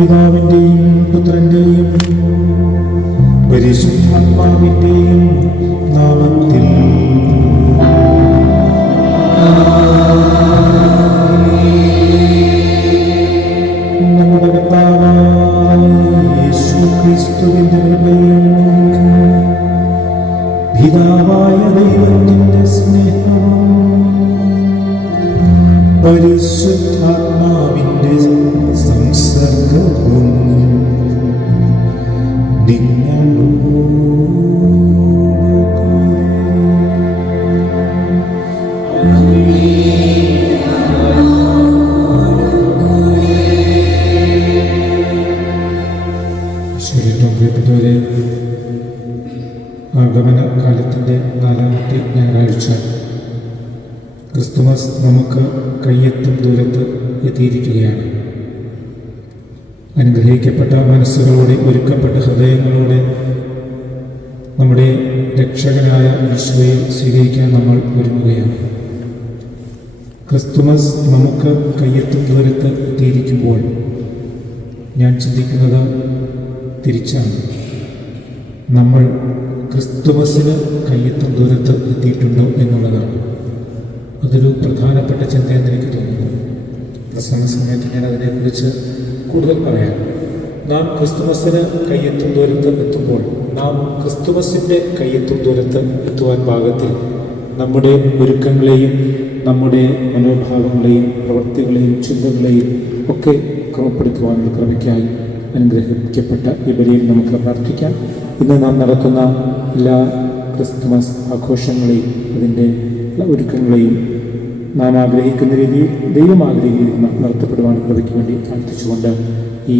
പിതാവിന്റെയും പുത്രന്റെയും പരിശുദ്ധാത്മാവിന്റെയും നാമത്തിൽ നമ്മുടെ കർത്താവായ യേശുക്രിസ്തുവിന്റെ കൃപയും പിതാവായ ദൈവത്തിന്റെ സ്നേഹവും പരിശുദ്ധാത്മാവിന്റെ സംസർഗവും പ്രിയപ്പെട്ടവരെ, ആഗമന കാലത്തിൻ്റെ 4ാമത്തെ ഞായറാഴ്ച ക്രിസ്തുമസ് നമുക്ക് കയ്യെത്തും ദൂരത്ത് എത്തിയിരിക്കുകയാണ്. അനുഗ്രഹിക്കപ്പെട്ട മനസ്സുകളോടെ, ഒരുക്കപ്പെട്ട ഹൃദയങ്ങളോടെ നമ്മുടെ രക്ഷകനായ ഈശോയെ സ്വീകരിക്കാൻ നമ്മൾ ഒരുങ്ങുകയാണ്. ക്രിസ്തുമസ് നമുക്ക് കയ്യെത്തും ദൂരത്ത് എത്തിയിരിക്കുമ്പോൾ ഞാൻ ചിന്തിക്കുന്നത് തിരിച്ചാണ്. നമ്മൾ ക്രിസ്തുമസിന് കയ്യെത്തും ദൂരത്ത് എത്തിയിട്ടുണ്ടോ എന്നുള്ളതാണ്. അതൊരു പ്രധാനപ്പെട്ട ചിന്തയെന്ന് എനിക്ക് തോന്നുന്നു. പ്രസംഗ സമയത്ത് ഞാൻ അതിനെക്കുറിച്ച് കൂടുതൽ പറയാം. നാം ക്രിസ്തുമസിന് കയ്യെത്തും ദൂരത്ത് എത്തുമ്പോൾ നാം ക്രിസ്തുമസിൻ്റെ കയ്യെത്തും ദൂരത്ത് എത്തുവാൻ പാകത്തിൽ നമ്മുടെ ഒരുക്കങ്ങളെയും നമ്മുടെ മനോഭാവങ്ങളെയും പ്രവൃത്തികളെയും ചിന്തകളെയും ഒക്കെ ക്രമപ്പെടുത്തുവാനുള്ള കൃപയ്ക്കായി അനുഗ്രഹിക്കപ്പെട്ട ഈ ബലിയിൽ നമുക്ക് പ്രാർത്ഥിക്കാം. ഇന്ന് നാം നടത്തുന്ന എല്ലാ ക്രിസ്തുമസ് ആഘോഷങ്ങളെയും അതിൻ്റെ ഒരുക്കങ്ങളെയും നാം ആഗ്രഹിക്കുന്ന രീതിയിൽ, ദൈവം ആഗ്രഹിക്കുന്ന നടത്തപ്പെടുവാൻ കൃപയ്ക്ക് വേണ്ടി പ്രാർത്ഥിച്ചുകൊണ്ട് ഈ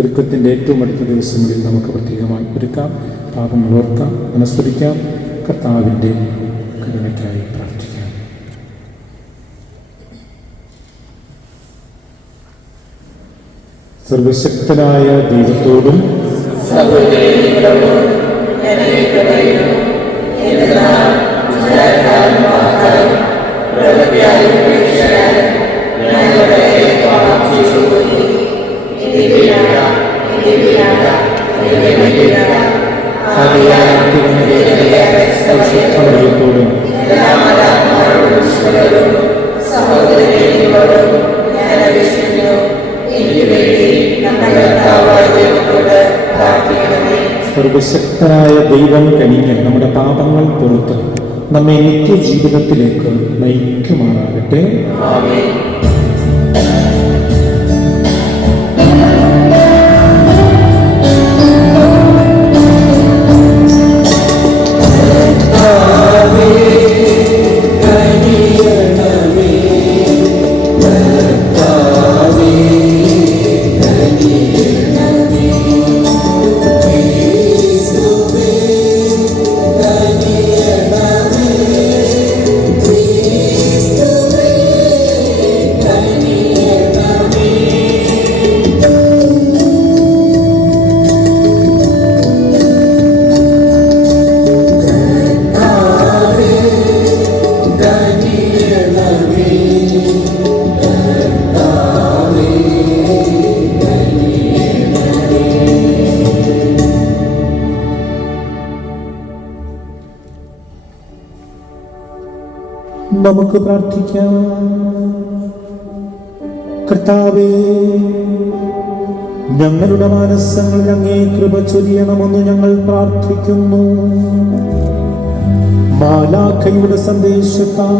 ഒരുക്കത്തിൻ്റെ ഏറ്റവും അടുത്ത ദിവസങ്ങളിൽ നമുക്ക് പ്രത്യേകമായി ഒരുക്കാം, പാപങ്ങൾ ഓർക്കാം, അനുസ്മരിക്കാം, കർത്താവിൻ്റെ കരുണയ്ക്കായി പ്രാർത്ഥിക്കാം. സർവശക്തനായ ദൈവത്തോടും സർവശക്തനായ ദൈവം കനിഞ്ഞ് നമ്മുടെ പാപങ്ങൾ പുറത്ത് നമ്മെ നിത്യജീവിതത്തിലേക്ക് നയിക്കുമാറാകട്ടെ. നമുക്ക് പ്രാർത്ഥിക്കാം. കർത്താവേ, ഞങ്ങളുടെ മനസ്സങ്ങളിൽ അങ്ങേ കൃപ ചൊരിയണമെന്ന് ഞങ്ങൾ പ്രാർത്ഥിക്കുന്നു. മാലാഖയുടെ സന്ദേശത്താൽ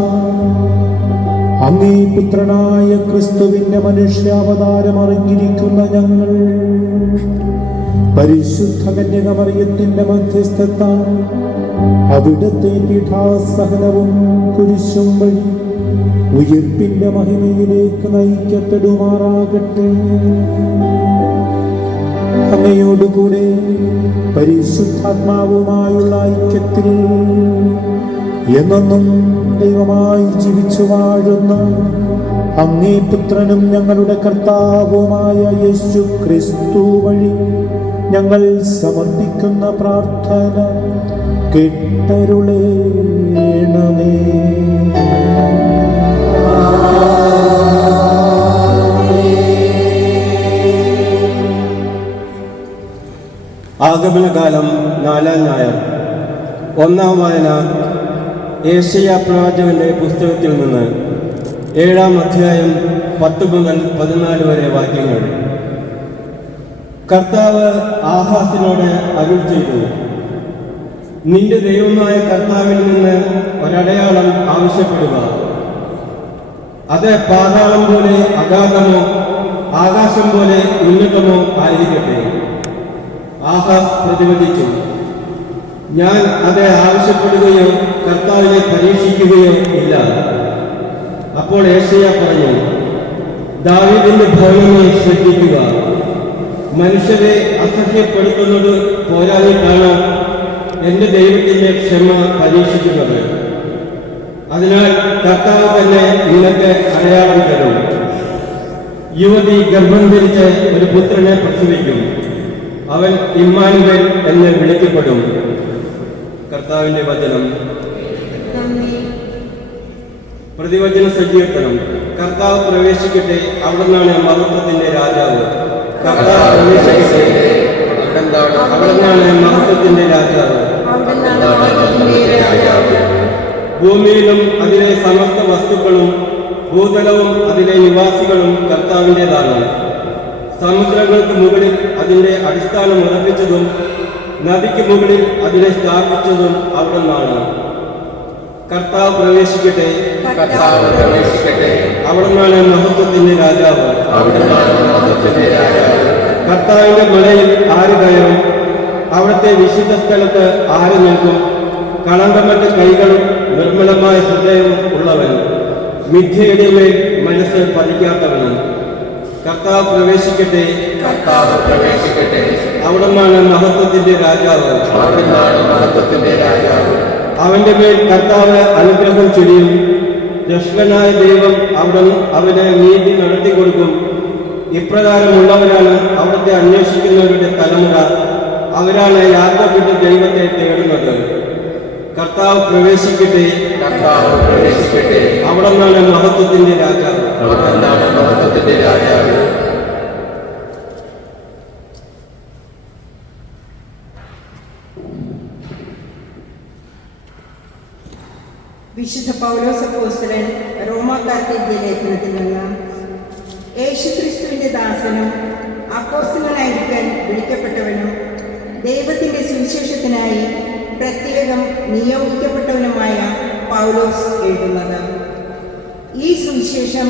അങ്ങേ പുത്രനായ ക്രിസ്തുവിന്റെ മനുഷ്യാവതാരം അറിഞ്ഞിരിക്കുന്ന ഞങ്ങൾ പരിശുദ്ധ കന്യക മറിയത്തിന്റെ മധ്യസ്ഥത്താൽ അവിടുത്തെ പീഠാസഹനവും കുരിശും വഴി ഉയിർപ്പിന്റെ മഹിമയിലേക്ക് നയിക്കപ്പെടുമാറാകട്ടെ. അങ്ങയോടുകൂടെ പരിശുദ്ധാത്മാവുമായുള്ള ഐക്യത്തിൽ എന്നും ദൈവമായി ജീവിച്ചു വാഴുന്ന അങ്ങേ പുത്രനും ഞങ്ങളുടെ കർത്താവുമായ യേശു ക്രിസ്തു വഴി ഞങ്ങൾ സമർപ്പിക്കുന്ന പ്രാർത്ഥന കേട്ടരുളേണമേ. ആഗമനകാലം 4-ാം ഞായർ. ഒന്നാം വായന ഏശയ്യാ പ്രവാചകന്റെ പുസ്തകത്തിൽ നിന്ന് 7-ാം അധ്യായം 10 മുതൽ 14 വരെ വാക്യങ്ങൾ. കർത്താവ് ആഹാസിനോട് അരുൾ ചെയ്തു, നിന്റെ ദൈവമായ കർത്താവിൽ നിന്ന് ഒരടയാളം ആവശ്യപ്പെടുക. അത് പാതാളം പോലെ അഗാധമോ ആകാശം പോലെ ഉന്നതമോ ആയിരിക്കട്ടെ. ആഹാസ് പ്രതിവദിച്ചു, ഞാൻ അത് ആവശ്യപ്പെടുകയോ കർത്താവിനെ പരീക്ഷിക്കുകയോ ഇല്ല. അപ്പോൾ ഏശയ്യാ പറഞ്ഞു, ദാവീദിന്റെ ഭവനമേ ശ്രദ്ധിക്കുക. മനുഷ്യരെ അസഹ്യപ്പെടുത്തുന്നത് പോരാഞ്ഞിട്ടാണ് എന്റെ ദൈവത്തിന്റെ ക്ഷമ പരീക്ഷിക്കുന്നത്. അതിനാൽ കർത്താവ് തന്നെ നിനക്ക് അടയാളം തരും. യുവതി ഗർഭം ധരിച്ച് ഒരു പുത്രനെ പ്രസവിക്കും. അവൻ ഇമ്മാനുവേൽ എന്ന് വിളിക്കപ്പെടും. കർത്താവിന്റെ വചനം. പ്രതിവചന സജ്ജീകരണം. കർത്താവ് പ്രവേശിക്കട്ടെ, അവിടുന്നാണ് മഹത്വത്തിന്റെ രാജാവ്. കർത്താവ് പ്രവേശിക്കട്ടെ, അവിടുന്നാണ് മഹത്വത്തിന്റെ രാജാവ്. ഭൂമിയിലും അതിലെ സമസ്ത വസ്തുക്കളും ഭൂതലവും അതിലെ നിവാസികളും കർത്താവിൻ്റെതാണ്. സമുദ്രങ്ങൾക്ക് മുകളിൽ അതിൻ്റെ അടിസ്ഥാനം ഉറപ്പിച്ചതും നദിക്ക് മുകളിൽ അതിനെ സ്ഥാപിച്ചതും അവിടുന്നാണ്. കർത്താവ് പ്രവേശിക്കട്ടെ, അവിടുന്നാണ് മഹത്വത്തിന്റെ രാജാവ്. കർത്താവിന്റെ മലയിൽ ആര് കയറും? അവിടുത്തെ വിശുദ്ധ സ്ഥലത്ത് ആര് നിൽക്കും? കളങ്കമറ്റ കൈകളും നിർമ്മലമായ ഹൃദയവും ഉള്ളവൻ, മിഥ്യയുടെ മേൽ മനസ്സ് പതിക്കാത്തവനും. കർത്താവ് പ്രവേശിക്കട്ടെ, അവിടുന്നാണ് മഹത്വത്തിന്റെ രാജാവ്. അവന്റെ മേൽ കർത്താവ് അനുഗ്രഹം ചൊരിയും. രക്ഷകനായ ദൈവം അവന് നീതി നടത്തിക്കൊടുക്കും. ഇപ്രകാരമുള്ളവരാണ് അവിടുത്തെ അന്വേഷിക്കുന്നവരുടെ തലമുറ. അവരാണ് യാക്കോബിന്റെ ദൈവത്തെ തേടുന്നത്. കർത്താവ് പ്രവേശിക്കട്ടെ, അവിടുന്നാണ് മഹത്വത്തിന്റെ രാജാവ്. വിശുദ്ധ പൗലോസ് അപ്പോസ്തലൻ റോമാക്കാർക്ക് എഴുതിയ ലേഖനത്തിൽ നിന്ന്, യേശുക്രിസ്തുവിന്റെ ദാസനും അപ്പോസ്തലനായിരിക്കാൻ വിളിക്കപ്പെട്ടവനും ദൈവത്തിന്റെ സുവിശേഷത്തിനായി പ്രത്യേകം നിയോഗിക്കപ്പെട്ടവനുമായ പൗലോസ് എഴുതുന്നത്. ഈ സുവിശേഷം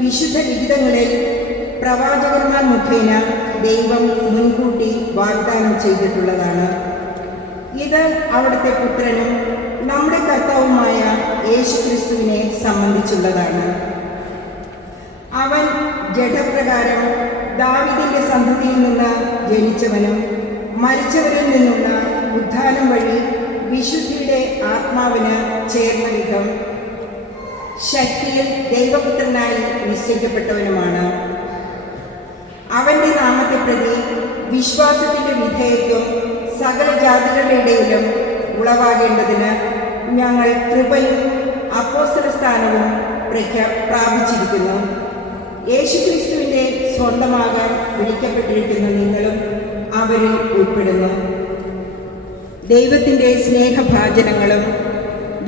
വിശുദ്ധ ലിഖിതങ്ങളിൽ പ്രവാചകന്മാർ മുഖേന ദൈവം മുൻകൂട്ടി വാഗ്ദാനം ചെയ്തിട്ടുള്ളതാണ്. ഇത് അവിടുത്തെ പുത്രനും നമ്മുടെ കർത്താവുമായ യേശുക്രിസ്തുവിനെ സംബന്ധിച്ചുള്ളതാണ്. അവൻ ജഡപ്രകാരം ദാവീദിന്റെ സന്തതിയിൽ നിന്ന് ജനിച്ചവനും മരിച്ചവരിൽ നിന്നുള്ള ഉദ്ധാനം വഴി വിശുദ്ധിയുടെ ആത്മാവിന് ചേർന്ന വിധം ശക്തിയിൽ ദൈവപുത്രനായി നിശ്ചയിക്കപ്പെട്ടവനുമാണ്. അവന്റെ നാമത്തെ പ്രതി വിശ്വാസത്തിന്റെ വിധേയത്വം സകല ജാതികളുടെ ഇടയിലും ഉളവാകേണ്ടതിന് ഞങ്ങൾ കൃപയും അപ്പോസ്തല സ്ഥാനവും പ്രാപിച്ചിരിക്കുന്നു. യേശുക്രിസ്തുവിന്റെ സ്വന്തമാകാൻ വിളിക്കപ്പെട്ടിരിക്കുന്ന നിങ്ങളും അവരിൽ ഉൾപ്പെടുന്നു. ദൈവത്തിന്റെ സ്നേഹഭാജനങ്ങളും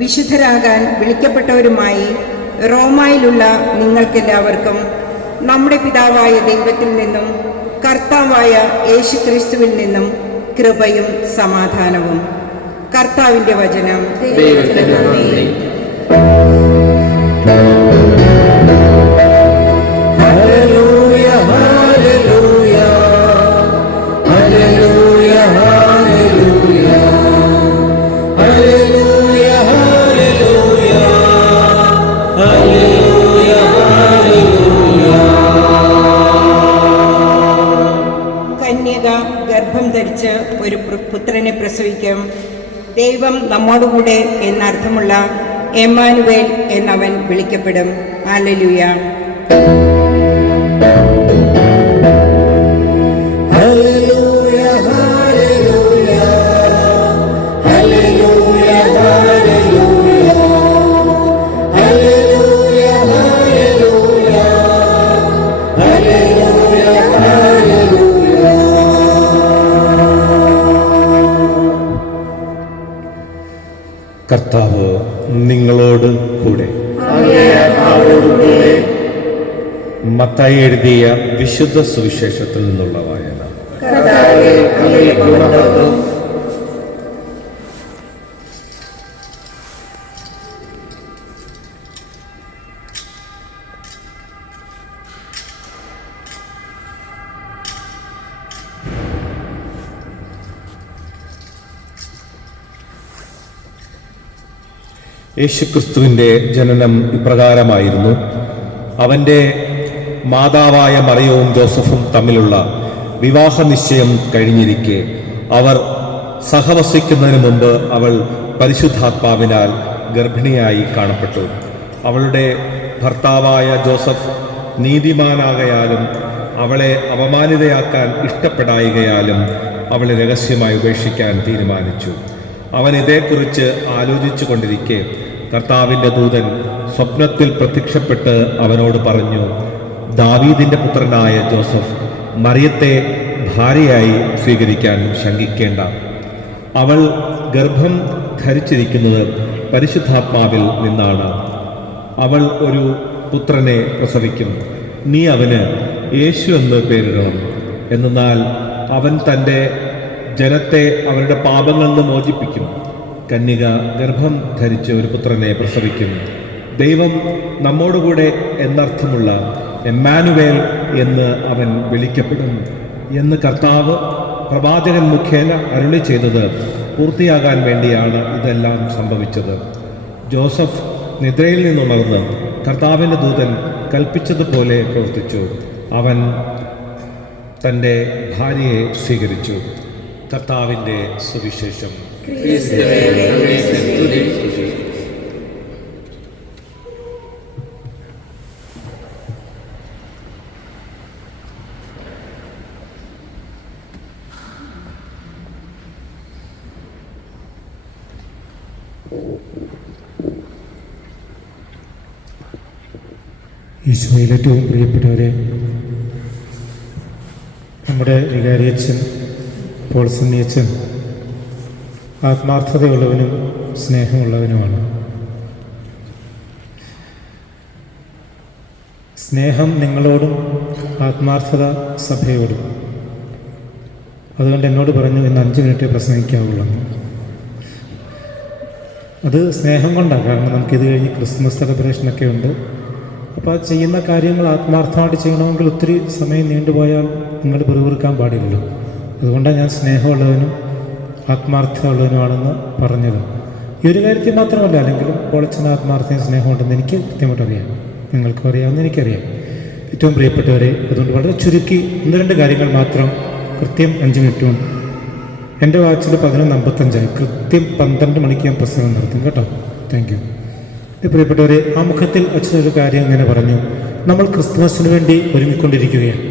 വിശുദ്ധരാകാൻ വിളിക്കപ്പെട്ടവരുമായി റോമായിലുള്ള നിങ്ങൾക്കെല്ലാവർക്കും നമ്മുടെ പിതാവായ ദൈവത്തിൽ നിന്നും കർത്താവായ യേശുക്രിസ്തുവിൽ നിന്നും കൃപയും സമാധാനവും. കർത്താവിന്റെ വചനം. കന്യക ഗർഭം ധരിച്ച് ഒരു പുത്രനെ പ്രസവിക്കും. ദൈവം നമ്മോടുകൂടെ എന്നർത്ഥമുള്ള എമ്മാനുവേൽ എന്നവൻ വിളിക്കപ്പെടും. ഹല്ലേലൂയ. നിങ്ങളോട് കൂടെ. മത്തായി എഴുതിയ വിശുദ്ധ സുവിശേഷത്തിൽ നിന്നുള്ള വായന. യേശുക്രിസ്തുവിൻ്റെ ജനനം ഇപ്രകാരമായിരുന്നു. അവൻ്റെ മാതാവായ മറിയവും ജോസഫും തമ്മിലുള്ള വിവാഹ നിശ്ചയം കഴിഞ്ഞിരിക്കെ അവർ സഹവസിക്കുന്നതിന് മുമ്പ് അവൾ പരിശുദ്ധാത്മാവിനാൽ ഗർഭിണിയായി കാണപ്പെട്ടു. അവളുടെ ഭർത്താവായ ജോസഫ് നീതിമാനാകയാലും അവളെ അപമാനിതയാക്കാൻ ഇഷ്ടപ്പെടായികയാലും അവളെ രഹസ്യമായി ഉപേക്ഷിക്കാൻ തീരുമാനിച്ചു. അവൻ ഇതേക്കുറിച്ച് ആലോചിച്ചു കൊണ്ടിരിക്കെ കർത്താവിൻ്റെ ദൂതൻ സ്വപ്നത്തിൽ പ്രത്യക്ഷപ്പെട്ട് അവനോട് പറഞ്ഞു, ദാവീദിൻ്റെ പുത്രനായ ജോസഫ്, മറിയത്തെ ഭാര്യയായി സ്വീകരിക്കാൻ ശങ്കിക്കേണ്ട. അവൾ ഗർഭം ധരിച്ചിരിക്കുന്നത് പരിശുദ്ധാത്മാവിൽ നിന്നാണ്. അവൾ ഒരു പുത്രനെ പ്രസവിക്കും. നീ അവന് യേശു എന്ന് പേരിടണം. എന്നാൽ അവൻ തൻ്റെ ജനത്തെ അവരുടെ പാപങ്ങളിൽ നിന്ന് മോചിപ്പിക്കും. കന്യക ഗർഭം ധരിച്ച് ഒരു പുത്രനെ പ്രസവിക്കും. ദൈവം നമ്മോടുകൂടെ എന്നർത്ഥമുള്ള എമ്മാനുവേൽ എന്ന് അവൻ വിളിക്കപ്പെടും എന്ന് കർത്താവ് പ്രവാചകൻ മുഖേന അരുളി ചെയ്തത് പൂർത്തിയാകാൻ വേണ്ടിയാണ് ഇതെല്ലാം സംഭവിച്ചത്. ജോസഫ് നിദ്രയിൽ നിന്നുണർന്ന് കർത്താവിൻ്റെ ദൂതൻ കൽപ്പിച്ചതുപോലെ പ്രവർത്തിച്ചു. അവൻ തൻ്റെ ഭാര്യയെ സ്വീകരിച്ചു. കർത്താവിൻ്റെ സുവിശേഷം. ഈശോയിൽ ഏറ്റവും പ്രിയപ്പെട്ടവരെ, നമ്മുടെ വികാരിയച്ഛൻ പോൾസന്നിയച്ഛൻ ആത്മാർത്ഥതയുള്ളവനും സ്നേഹമുള്ളവനുമാണ്. സ്നേഹം നിങ്ങളോടും ആത്മാർത്ഥത സഭയോടും. അതുകൊണ്ട് എന്നോട് പറഞ്ഞു ഇന്ന് 5 മിനിറ്റ് പ്രസംഗിക്കാവുള്ളൂ. അത് സ്നേഹം കൊണ്ടാണ്. കാരണം നമുക്കിത് കഴിഞ്ഞ് ക്രിസ്മസ് സെലിബ്രേഷനൊക്കെ ഉണ്ട്. അപ്പോൾ ആ ചെയ്യുന്ന കാര്യങ്ങൾ ആത്മാർത്ഥമായിട്ട് ചെയ്യണമെങ്കിൽ ഒത്തിരി സമയം നീണ്ടുപോയാൽ നിങ്ങൾ പിറുപിറുക്കാൻ പാടില്ലല്ലോ. അതുകൊണ്ടാണ് ഞാൻ സ്നേഹമുള്ളവനും ആത്മാർത്ഥമുള്ളവനുമാണെന്ന് പറഞ്ഞത്. ഈ ഒരു കാര്യത്തിൽ മാത്രമല്ല, അല്ലെങ്കിലും പോളച്ചന് ആത്മാർത്ഥയും സ്നേഹമുണ്ടെന്ന് എനിക്ക് കൃത്യമായിട്ട് അറിയാം. നിങ്ങൾക്കും അറിയാമെന്ന് എനിക്കറിയാം. ഏറ്റവും പ്രിയപ്പെട്ടവരെ, അതുകൊണ്ട് വളരെ ചുരുക്കി 1-2 കാര്യങ്ങൾ മാത്രം. കൃത്യം 5 മിനിറ്റ് കൊണ്ട് എൻ്റെ വാച്ചിൽ 11:55 കൃത്യം 12 മണിക്ക് ഞാൻ പ്രസംഗം നടത്തും കേട്ടോ. Thank you. പ്രിയപ്പെട്ടവരെ, ആ മുഖത്തിൽ അച്ഛനൊരു കാര്യം ഇങ്ങനെ പറഞ്ഞു, നമ്മൾ ക്രിസ്മസിന് വേണ്ടി ഒരുങ്ങിക്കൊണ്ടിരിക്കുകയാണ്.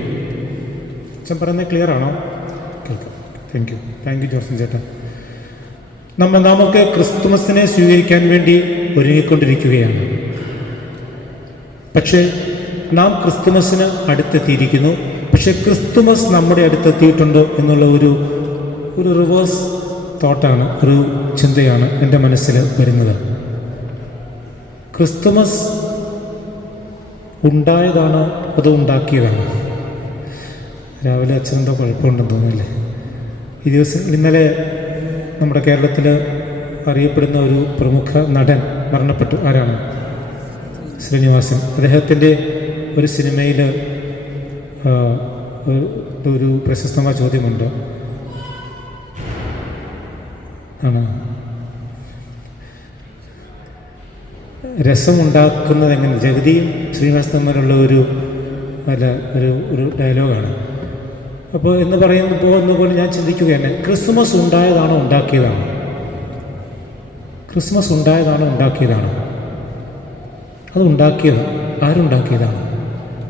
അച്ഛൻ പറയുന്നത് ക്ലിയർ ആണോ? കേൾക്കാം. താങ്ക് യു ജോർസൻ ചേട്ടാ. നമുക്ക് ക്രിസ്തുമസിനെ സ്വീകരിക്കാൻ വേണ്ടി ഒരുങ്ങിക്കൊണ്ടിരിക്കുകയാണ്. പക്ഷേ നാം ക്രിസ്തുമസിന് അടുത്തെത്തിയിരിക്കുന്നു. പക്ഷേ ക്രിസ്തുമസ് നമ്മുടെ അടുത്തെത്തിയിട്ടുണ്ടോ എന്നുള്ള ഒരു റിവേഴ്സ് തോട്ടാണ്, ഒരു ചിന്തയാണ് എൻ്റെ മനസ്സിൽ വരുന്നത്. ക്രിസ്തുമസ് ഉണ്ടായതാണോ അതോ ഉണ്ടാക്കിയതാണോ? രാവിലെ അച്ഛനെന്തോ കുഴപ്പമുണ്ടെന്ന് തോന്നുന്നില്ലേ? ഇന്നലെ നമ്മുടെ കേരളത്തിൽ അറിയപ്പെടുന്ന ഒരു പ്രമുഖ നടൻ മരണപ്പെട്ടു. ആരാണ്? ശ്രീനിവാസൻ. അദ്ദേഹത്തിൻ്റെ ഒരു സിനിമയിൽ ഒരു പ്രശസ്തമായ ചോദ്യമുണ്ട്. ആണ് രസമുണ്ടാക്കുന്നത് എങ്ങനെ? ജഗതിയും ശ്രീനിവാസൻ തമ്മിലുള്ള ഒരു ഡയലോഗാണ്. അപ്പോൾ എന്ന് പറയുന്ന പോലെ ഞാൻ ചിന്തിക്കുകയാണ്, ക്രിസ്മസ് ഉണ്ടായതാണോ ഉണ്ടാക്കിയതാണോ? ക്രിസ്മസ് ഉണ്ടായതാണോ ഉണ്ടാക്കിയതാണോ? അത് ഉണ്ടാക്കിയത് ആരുണ്ടാക്കിയതാണ്?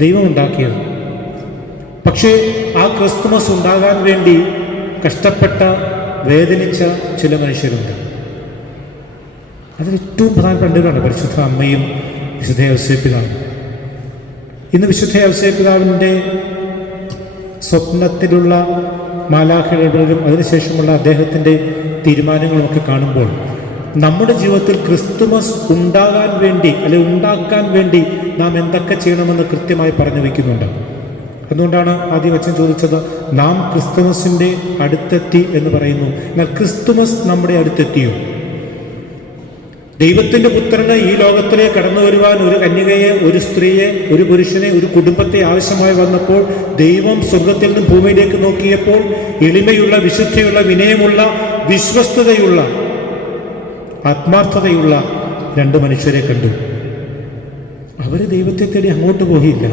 ദൈവം ഉണ്ടാക്കിയത്. പക്ഷേ ആ ക്രിസ്തുമസ് ഉണ്ടാകാൻ വേണ്ടി കഷ്ടപ്പെട്ട വേദനിച്ച ചില മനുഷ്യരുണ്ട്. അതിൽ ഏറ്റവും പ്രധാനപ്പെട്ട രണ്ടുപേരാണ് പരിശുദ്ധ അമ്മയും വിശുദ്ധ ഔസേപ്പിതാവും. ഇന്ന് വിശുദ്ധ ഔസേപ്പിതാവിൻ്റെ സ്വപ്നത്തിലുള്ള മാലാഖയുടെ അതിനുശേഷമുള്ള അദ്ദേഹത്തിൻ്റെ തീരുമാനങ്ങളുമൊക്കെ കാണുമ്പോൾ നമ്മുടെ ജീവിതത്തിൽ ക്രിസ്തുമസ് ഉണ്ടാകാൻ വേണ്ടി ഉണ്ടാക്കാൻ വേണ്ടി നാം എന്തൊക്കെ ചെയ്യണമെന്ന് കൃത്യമായി പറഞ്ഞു വയ്ക്കുന്നുണ്ട്. അതുകൊണ്ടാണ് ആദ്യം അച്ഛൻ ചോദിച്ചത്, നാം ക്രിസ്തുമസിൻ്റെ അടുത്തെത്തി എന്ന് പറയുന്നു. എന്നാൽ ക്രിസ്തുമസ് നമ്മുടെ അടുത്തെത്തിയോ? ദൈവത്തിൻ്റെ പുത്രന് ഈ ലോകത്തിലേക്ക് കടന്നു വരുവാൻ ഒരു കന്യകയെ, ഒരു സ്ത്രീയെ, ഒരു പുരുഷനെ, ഒരു കുടുംബത്തെ ആവശ്യമായി വന്നപ്പോൾ ദൈവം സ്വർഗത്തിൽ നിന്നും ഭൂമിയിലേക്ക് നോക്കിയപ്പോൾ എളിമയുള്ള, വിശുദ്ധിയുള്ള, വിനയമുള്ള, വിശ്വസ്തതയുള്ള, ആത്മാർത്ഥതയുള്ള 2 മനുഷ്യരെ കണ്ടു. അവർ ദൈവത്തെ തേടി അങ്ങോട്ട് പോയില്ല,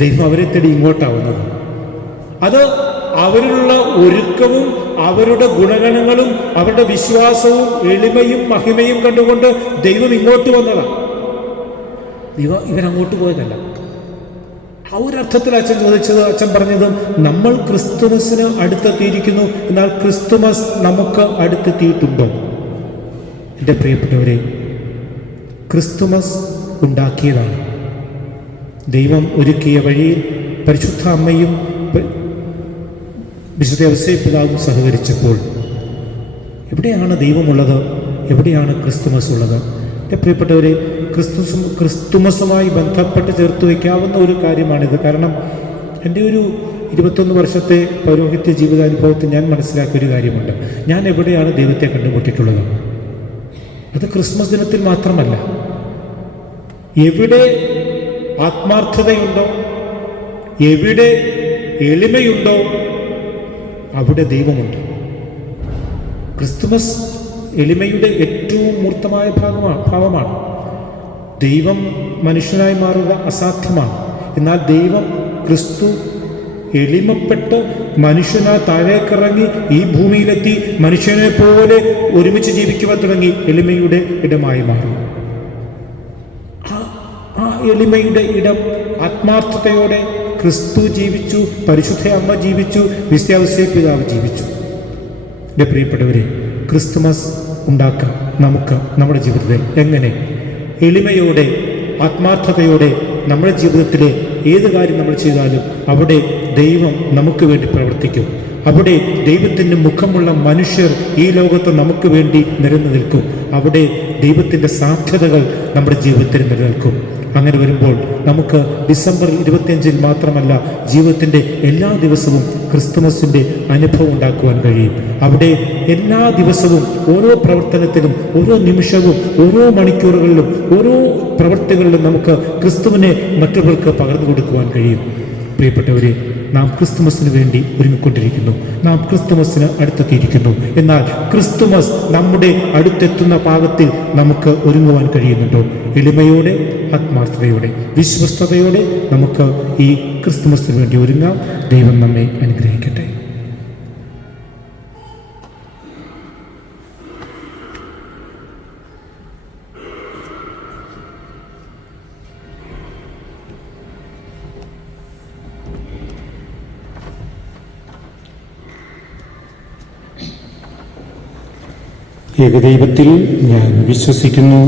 ദൈവം അവരെ തേടി ഇങ്ങോട്ടാവുന്നത്. അത് അവരിലുള്ള ഒരുക്കവും അവരുടെ ഗുണഗണങ്ങളും അവരുടെ വിശ്വാസവും എളിമയും മഹിമയും കണ്ടുകൊണ്ട് ദൈവം ഇങ്ങോട്ട് വന്നതാണ്. ഇവരങ്ങോട്ട് പോയതല്ല. ആ ഒരർത്ഥത്തിൽ അച്ഛൻ പറഞ്ഞതും നമ്മൾ ക്രിസ്തുമസിന് അടുത്തെത്തിയിരിക്കുന്നു. എന്നാൽ ക്രിസ്തുമസ് നമുക്ക് അടുത്തെത്തിയിട്ടുണ്ടോ? എൻ്റെ പ്രിയപ്പെട്ടവരെ, ക്രിസ്തുമസ് ഉണ്ടാക്കിയതാണ്. ദൈവം ഒരുക്കിയ വഴിയിൽ പരിശുദ്ധ അമ്മയും വിശുദ്ധ ഔസേപ്പിതാവും സഹകരിച്ചപ്പോൾ എവിടെയാണ് ദൈവമുള്ളത്? എവിടെയാണ് ക്രിസ്തുമസ് ഉള്ളത്? എൻ്റെ പ്രിയപ്പെട്ടവരെ, ക്രിസ്തുമസുമായി ബന്ധപ്പെട്ട് ചേർത്ത് വയ്ക്കാവുന്ന ഒരു കാര്യമാണിത്. കാരണം എൻ്റെ ഒരു 21 വർഷത്തെ പൗരോഹിത്യ ജീവിതാനുഭവത്തിൽ ഞാൻ മനസ്സിലാക്കിയ ഒരു കാര്യമുണ്ട്. ഞാൻ എവിടെയാണ് ദൈവത്തെ കണ്ടുമുട്ടിയിട്ടുള്ളത്? അത് ക്രിസ്മസ് ദിനത്തിൽ മാത്രമല്ല. എവിടെ ആത്മാർത്ഥതയുണ്ടോ, എവിടെ എളിമയുണ്ടോ, അവിടെ ദൈവമുണ്ട്. ക്രിസ്തുമസ് എളിമയുടെ ഏറ്റവും മൂർത്തമായ ഭാവമാണ്. ദൈവം മനുഷ്യനായി മാറുക അസാധ്യമാണ്. എന്നാൽ ദൈവം ക്രിസ്തു എളിമപ്പെട്ട് മനുഷ്യനായി താഴേക്കിറങ്ങി ഈ ഭൂമിയിലെത്തി മനുഷ്യനെ പോലെ ഒരുമിച്ച് ജീവിക്കുവാൻ തുടങ്ങി. എളിമയുടെ ഇടമായി മാറി. ആ എളിമയുടെ ഇടം ആത്മാർത്ഥതയോടെ ക്രിസ്തു ജീവിച്ചു, പരിശുദ്ധ അമ്മ ജീവിച്ചു, വിശുദ്ധ ഔസേപ്പിതാവ് ജീവിച്ചു. എൻ്റെ പ്രിയപ്പെട്ടവരെ, ക്രിസ്തുമസ് ഉണ്ടാക്കാം നമുക്ക് നമ്മുടെ ജീവിതത്തിൽ. എങ്ങനെ? എളിമയോടെ, ആത്മാർത്ഥതയോടെ നമ്മുടെ ജീവിതത്തിലെ ഏത് കാര്യം നമ്മൾ ചെയ്താലും അവിടെ ദൈവം നമുക്ക് വേണ്ടി പ്രവർത്തിക്കും. അവിടെ ദൈവത്തിൻ്റെ മുഖമുള്ള മനുഷ്യർ ഈ ലോകത്ത് നമുക്ക് വേണ്ടി നിരന്നു നിൽക്കും. അവിടെ ദൈവത്തിൻ്റെ സാധ്യതകൾ നമ്മുടെ ജീവിതത്തിൽ നിലനിൽക്കും. അങ്ങനെ വരുമ്പോൾ നമുക്ക് ഡിസംബർ 25 മാത്രമല്ല, ജീവിതത്തിൻ്റെ എല്ലാ ദിവസവും ക്രിസ്തുമസിൻ്റെ അനുഭവം ഉണ്ടാക്കുവാൻ കഴിയും. അവിടെ എല്ലാ ദിവസവും ഓരോ പ്രവർത്തനത്തിലും, ഓരോ നിമിഷവും, ഓരോ മണിക്കൂറുകളിലും, ഓരോ പ്രവൃത്തികളിലും നമുക്ക് ക്രിസ്തുവിനെ മറ്റുള്ളവർക്ക് പകർന്നു കൊടുക്കുവാൻ കഴിയും. പ്രിയപ്പെട്ടവരെ, നാം ക്രിസ്തുമസിന് വേണ്ടി ഒരുങ്ങിക്കൊണ്ടിരിക്കുന്നു. നാം ക്രിസ്തുമസിന് അടുത്തെത്തിയിരിക്കുന്നു. എന്നാൽ ക്രിസ്തുമസ് നമ്മുടെ അടുത്തെത്തുന്ന പാകത്തിൽ നമുക്ക് ഒരുങ്ങുവാൻ കഴിയുന്നുണ്ടോ? എളിമയോടെ, ആത്മാർത്ഥതയോടെ, വിശ്വസ്തയോടെ നമുക്ക് ഈ ക്രിസ്തുമസിന് വേണ്ടി ഒരുങ്ങാം. ദൈവം നമ്മെ അനുഗ്രഹിക്കട്ടെ. ഏകദൈവത്തിൽ ഞാൻ വിശ്വസിക്കുന്നു.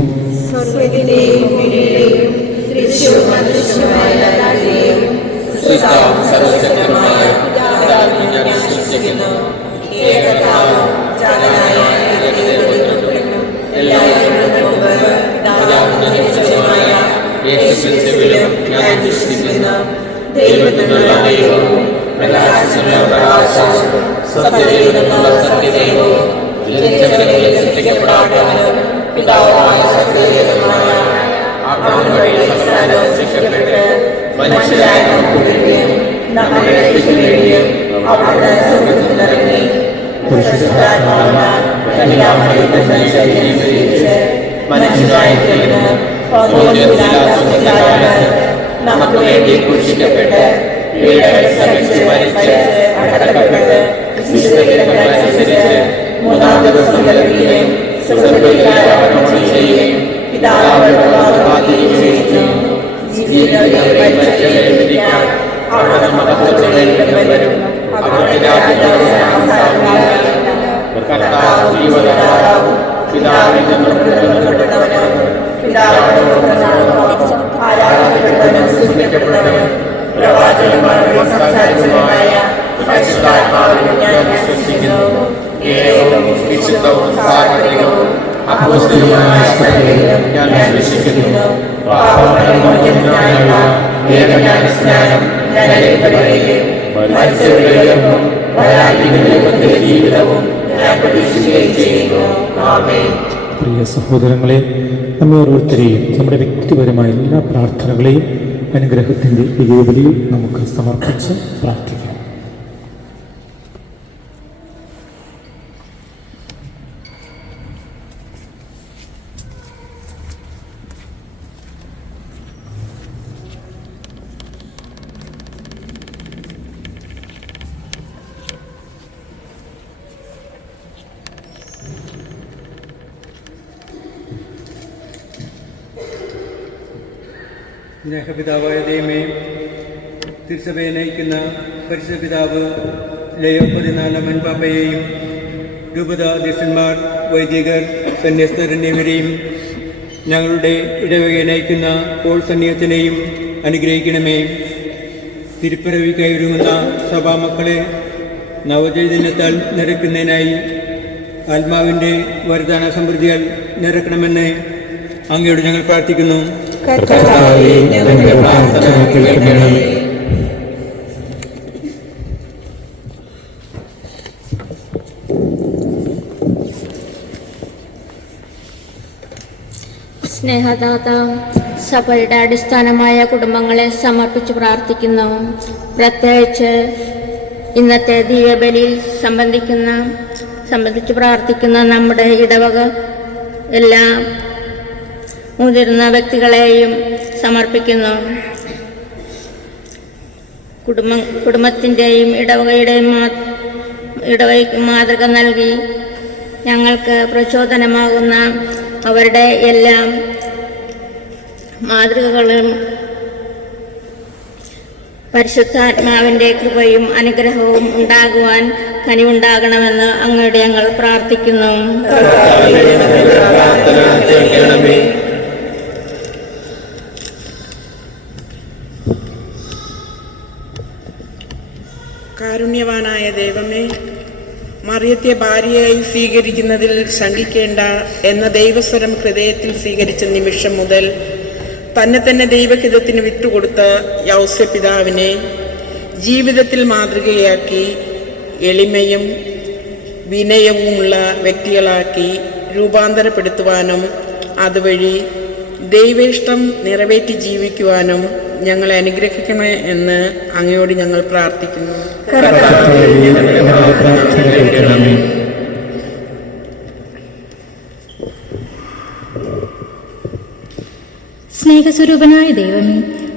നമുക്ക് വേണ്ടി ക്രൂശിക്കപ്പെട്ട് പീഡകൾ സഹിച്ച് മരിച്ച് അടക്കപ്പെട്ട് വിശുദ്ധ മൂന്നാം ദിവസം ഉയർത്തുകയും സ്വർഗ്ഗത്തിൽ ആരോഹണം ചെയ്യുകയും പിതാവിന്റെ വലത്തുഭാഗത്തിരിക്കുകയും ചെയ്യുന്നു. ജീവിതത്തിൽ മരിച്ചവരെ വിധിക്കാൻ അവിടുന്ന് മഹത്വത്തോടെ വരും. അവിടുത്തെ രാജ്യത്തിന്റെ അവസാനകാലം കർത്താവ് ജീവദാതാവും പിതാവിന്റെ മൃതപ്പെട്ടവനും പിതാവിനോട് ആരാധനപ്പെട്ടവനും സ്തുതിക്കപ്പെട്ടവനും പ്രവാചകന്മാരുടെ സംസാരിച്ചതുമായ പരിശുദ്ധാത്മാവിൽ ഞാൻ വിശ്വസിക്കുന്നു. ഏകവും വിശുദ്ധവും സാർവത്രികവും അപ്പോസ്തലമായ സഭയിലും ഞാൻ വിശ്വസിക്കുന്നു. പാപമോചനത്തിനായുള്ള ഏകജ്ഞാനസ്നാനം ഞാൻ ഏറ്റുപറയുകയും മരിച്ചവരുടെ ഉയർപ്പും വരാനിരിക്കുന്ന ജീവിതവും ഞാൻ പ്രതീക്ഷിക്കുകയും ചെയ്യുന്നു. ആമേൻ. പ്രിയ സഹോദരങ്ങളെ, നമ്മെ ഓരോരുത്തരെയും നമ്മുടെ വ്യക്തിപരമായ എല്ലാ പ്രാർത്ഥനകളെയും അനുഗ്രഹത്തിൻ്റെ വിജയബലിയിൽ നമുക്ക് സമർപ്പിച്ച് പ്രാർത്ഥിക്കാം. സ്നേഹപിതാവായ ദൈവമേ, തിരുസഭയെ നയിക്കുന്ന പരിശുദ്ധ പിതാവ് ലയോ 14 പാപ്പയെയും രൂപതാധ്യക്ഷന്മാർ, വൈദികർ, സന്യസ്തർ എന്നിവരെയും ഞങ്ങളുടെ ഇടവകയെ നയിക്കുന്ന പോൾ സന്യാസിനെയും അനുഗ്രഹിക്കണമേ. തിരുപ്പിറവിക്കായി ഒരുങ്ങുന്ന സഭാമക്കളെ നവചൈതന്യത്താൽ നിറയ്ക്കുന്നതിനായി ആത്മാവിൻ്റെ വരദാന സമൃദ്ധിയാൽ നിറക്കണമെന്ന് അങ്ങയോട് ഞങ്ങൾ പ്രാർത്ഥിക്കുന്നു. കർത്താവേ, ഞങ്ങളുടെ പ്രാർത്ഥന കേൾക്കണമേ. സ്നേഹദാത സഭയുടെ അടിസ്ഥാനമായ കുടുംബങ്ങളെ സമർപ്പിച്ച് പ്രാർത്ഥിക്കുന്നു. പ്രത്യേകിച്ച് ഇന്നത്തെ ദിവ്യബലിയിൽ സംബന്ധിച്ച് പ്രാർത്ഥിക്കുന്ന നമ്മുടെ ഇടവക എല്ലാ മുതിർന്ന വ്യക്തികളെയും സമർപ്പിക്കുന്നു. കുടുംബത്തിൻ്റെയും ഇടവകയ്ക്ക് മാതൃക നൽകി ഞങ്ങൾക്ക് പ്രചോദനമാകുന്ന അവരുടെ എല്ലാം മാതൃകകളും പരിശുദ്ധാത്മാവിൻ്റെ കൃപയും അനുഗ്രഹവും ഉണ്ടാകുവാൻ കനിവുണ്ടാകണമെന്ന് അങ്ങയോട് ഞങ്ങൾ പ്രാർത്ഥിക്കുന്നു. കാരുണ്യവാനായ ദൈവമേ, മറിയത്തെ ഭാര്യയായി സ്വീകരിക്കുന്നതിൽ ശങ്കിക്കേണ്ട എന്ന ദൈവസ്വരം ഹൃദയത്തിൽ സ്വീകരിച്ച നിമിഷം മുതൽ തന്നെ ദൈവഹിതത്തിന് വിട്ടുകൊടുത്ത യൗസപിതാവിനെ ജീവിതത്തിൽ മാതൃകയാക്കി എളിമയും വിനയവുമുള്ള വ്യക്തികളാക്കി രൂപാന്തരപ്പെടുത്തുവാനും അതുവഴി ദൈവേഷ്ടം നിറവേറ്റി ജീവിക്കുവാനും ഞങ്ങളെ അനുഗ്രഹിക്കണമേ എന്ന് അങ്ങയോട് ഞങ്ങൾ പ്രാർത്ഥിക്കുന്നു. സ്നേഹസ്വരൂപനായ ദൈവമേ,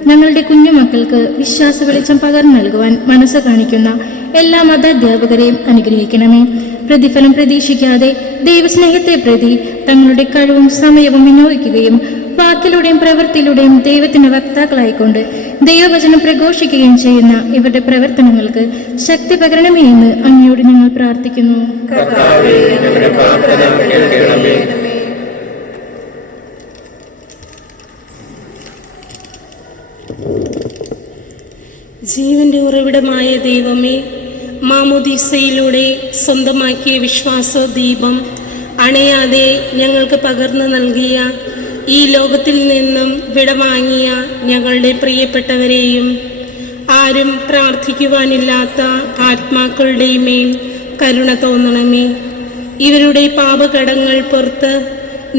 ഞങ്ങളുടെ കുഞ്ഞുമക്കൾക്ക് വിശ്വാസ വെളിച്ചം പകർന്നു നൽകുവാൻ മനസ്സ് കാണിക്കുന്ന എല്ലാ മതാധ്യാപകരെയും അനുഗ്രഹിക്കണമേ. പ്രതിഫലം പ്രതീക്ഷിക്കാതെ ദൈവസ്നേഹത്തെ പ്രതി തങ്ങളുടെ കഴിവും സമയവും വിനിയോഗിക്കുകയും വാക്കിലൂടെയും പ്രവൃത്തിയിലൂടെയും ദൈവത്തിന്റെ വക്താക്കളായിക്കൊണ്ട് ദൈവവചനം പ്രഘോഷിക്കുകയും ചെയ്യുന്ന ഇവരുടെ പ്രവർത്തനങ്ങൾക്ക് ശക്തി പകരണമേ എന്ന് അങ്ങയോട് ഞങ്ങൾ പ്രാർത്ഥിക്കുന്നു. ജീവന്റെ ഉറവിടമായ ദൈവമേ, മാമോദീസയിലൂടെ സ്വന്തമാക്കിയ വിശ്വാസ ദീപം അണയാതെ ഞങ്ങൾക്ക് പകർന്നു നൽകിയ ഈ ലോകത്തിൽ നിന്നും വിടവാങ്ങിയ ഞങ്ങളുടെ പ്രിയപ്പെട്ടവരെയും ആരും പ്രാർത്ഥിക്കുവാനില്ലാത്ത ആത്മാക്കളുടെ മേൽ കരുണ തോന്നണമേ. ഇവരുടെ പാപകടങ്ങൾ പുറത്ത്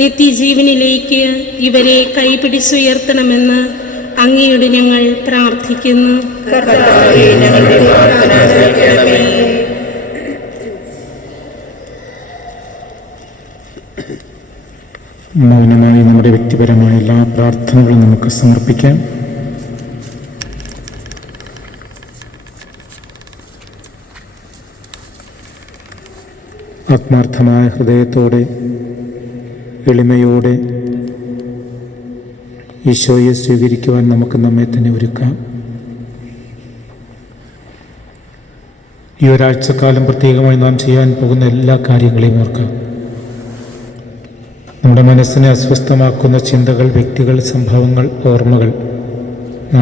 നിത്യജീവനിലേക്ക് ഇവരെ കൈപിടിച്ചുയർത്തണമെന്ന് അങ്ങയോട് ഞങ്ങൾ പ്രാർത്ഥിക്കുന്നു. മൗനമായി നമ്മുടെ വ്യക്തിപരമായ എല്ലാ പ്രാർത്ഥനകളും നമുക്ക് സമർപ്പിക്കാം. ആത്മാർത്ഥമായ ഹൃദയത്തോടെ എളിമയോടെ ഈശോയെ സ്വീകരിക്കുവാൻ നമുക്ക് നമ്മെ തന്നെ ഒരുക്കാം. ഈ ഒരാഴ്ചക്കാലം പ്രത്യേകമായി നാം ചെയ്യാൻ പോകുന്ന എല്ലാ കാര്യങ്ങളെയും ഓർക്കാം. നമ്മുടെ മനസ്സിനെ അസ്വസ്ഥമാക്കുന്ന ചിന്തകൾ, വ്യക്തികൾ, സംഭവങ്ങൾ, ഓർമ്മകൾ,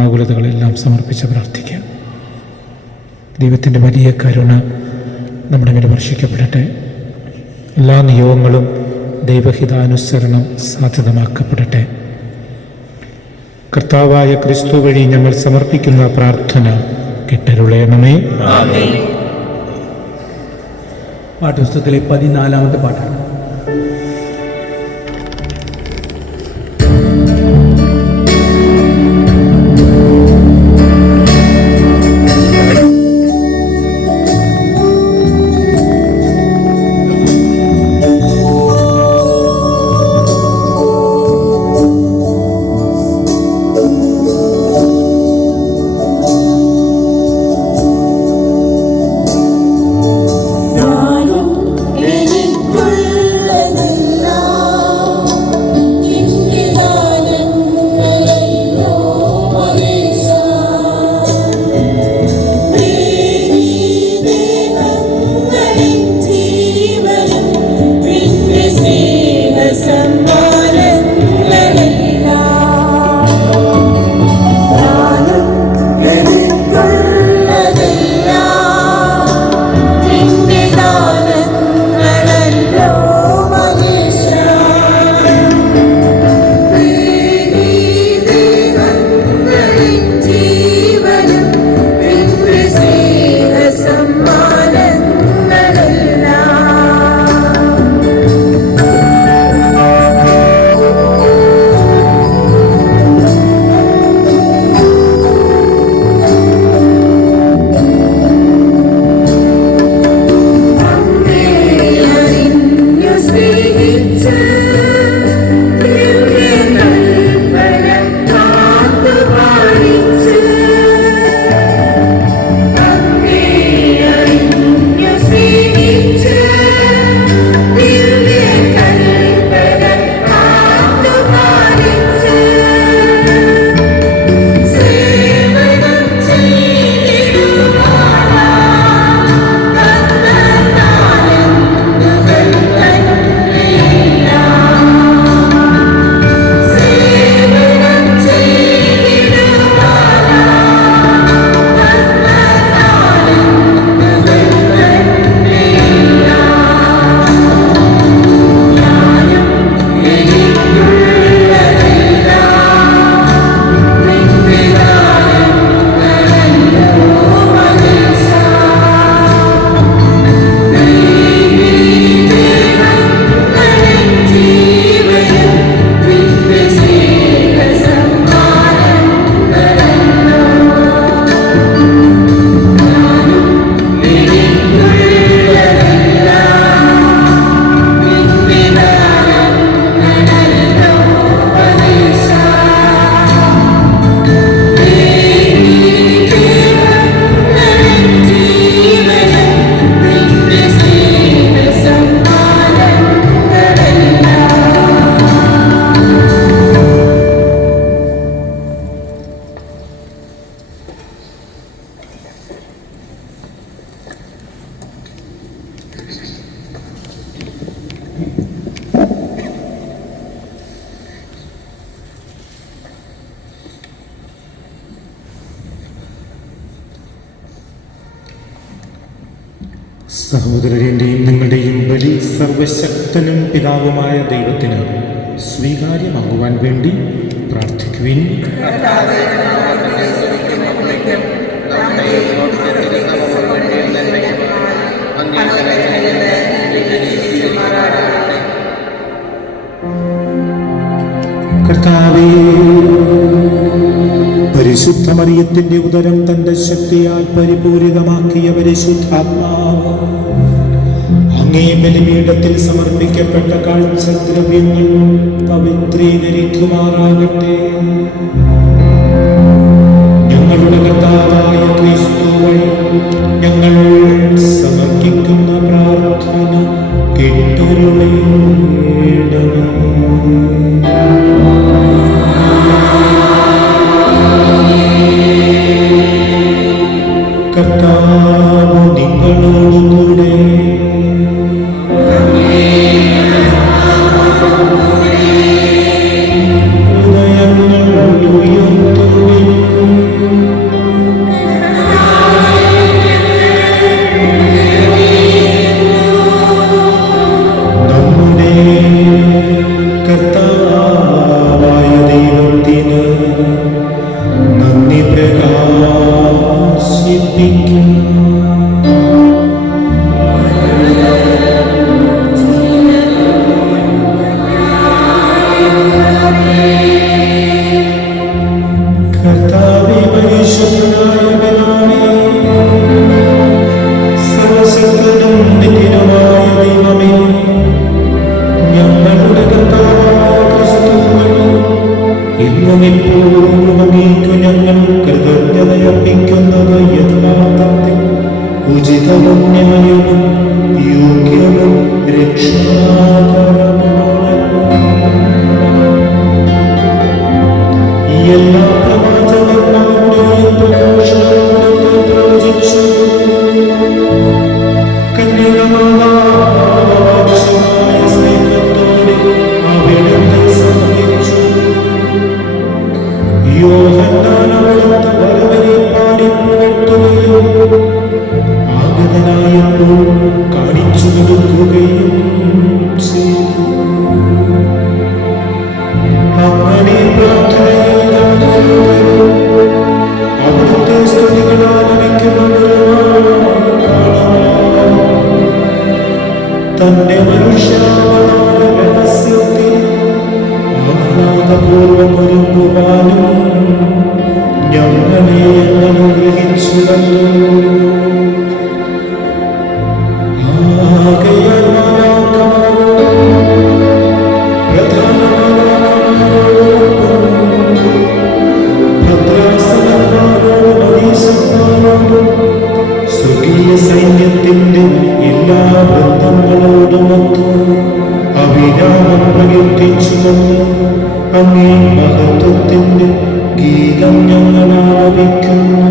ആകുലതകളെല്ലാം സമർപ്പിച്ച് പ്രാർത്ഥിക്കാം. ദൈവത്തിൻ്റെ വലിയ കരുണ നമ്മുടെ മേൽ വർഷിക്കപ്പെടട്ടെ. എല്ലാ നിയോഗങ്ങളും ദൈവഹിതാനുസരണം സാധ്യതമാക്കപ്പെടട്ടെ. കർത്താവായ ക്രിസ്തു വഴി ഞങ്ങൾ സമർപ്പിക്കുന്ന പ്രാർത്ഥന കേട്ടരുളയണമേ. പാഠപുസ്തകത്തിലെ 14-ാമത്തെ പാട്ടാണ്. സഹോദരന്റെയും നിങ്ങളുടെയും ബലി സർവശക്തനും പിതാവുമായ ദൈവത്തിന് സ്വീകാര്യമാകുവാൻ വേണ്ടി പ്രാർത്ഥിക്കുവിൻ. കർത്താവേ, പരിശുദ്ധ മറിയത്തിന്റെ ഉദരം തന്റെ ശക്തിയാൽ പരിപൂരിതമാക്കിയ പരിശുദ്ധാത്മാവ് അങ്ങേ ബലിപീഠത്തിൽ സമർപ്പിക്കപ്പെട്ട കാഴ്ചദ്രവ്യങ്ങൾ പവിത്രീകരിക്കുമാറാകട്ടെ. ഞങ്ങളുടെ കർത്താവായ ക്രിസ്തു വഴി ഞങ്ങൾ സമർപ്പിക്കുന്ന പ്രാർത്ഥന കേട്ടരുളേണമേ. കർത്താവ് നിങ്ങളോടുകൂടെ നമ്മുടെ കർത്താവേ, പരിശുദ്ധനായ പിതാവേ, സർവശക്തനും നിത്യനുമായ ദൈവമേ, ഞങ്ങളുടെ കർത്താവായ ക്രിസ്തു വഴി ഇന്നും എപ്പോഴും അങ്ങേക്കു ഞങ്ങൾ കൃതജ്ഞതയർപ്പിക്കുന്നത് യഥാർത്ഥത്തിൽ ഉചിതവും ന്യായവും യോഗ്യവും രക്ഷാകരവുമാണ്. എല്ലാ പ്രവാചകന്മാരുടെയും പ്രഘോഷണങ്ങളെ പ്രവചിച്ചു കന്യകമാതാവായ സ്നേഹത്തോടെ അവിടുത്തെ സമ്മതിച്ചു. യോഹന്നാൻ അവിടുത്തെ വരവിനെ പാടി പുകഴ്ത്തുകയും ആഗതനായപ്പോൾ കാണിച്ചു കൊടുക്കുകയും ചെയ്തു. അങ്ങനെ പ്രാർത്ഥനയിൽ അവിടുത്തെ സ്തുതികൾ ആലപിക്കുന്നവരുമായി തന്റെ മനുഷ്യാവതാര രഹസ്യത്തിൽ ആഹ്ലാദപൂർവം ഒരുങ്ങുവാനും ഞങ്ങളെ അനുഗ്രഹിച്ചു തന്നു. ആകയാൽ സ്വർഗീയ സൈന്യത്തിന്റെ എല്ലാ ബന്ധങ്ങളോടുമൊത്ത് അവിരാമം പ്രകീർത്തിച്ചുകൊണ്ട് അങ്ങേ മഹത്വത്തിന്റെ ഗീതം ഞങ്ങൾ ആലപിക്കുന്നു.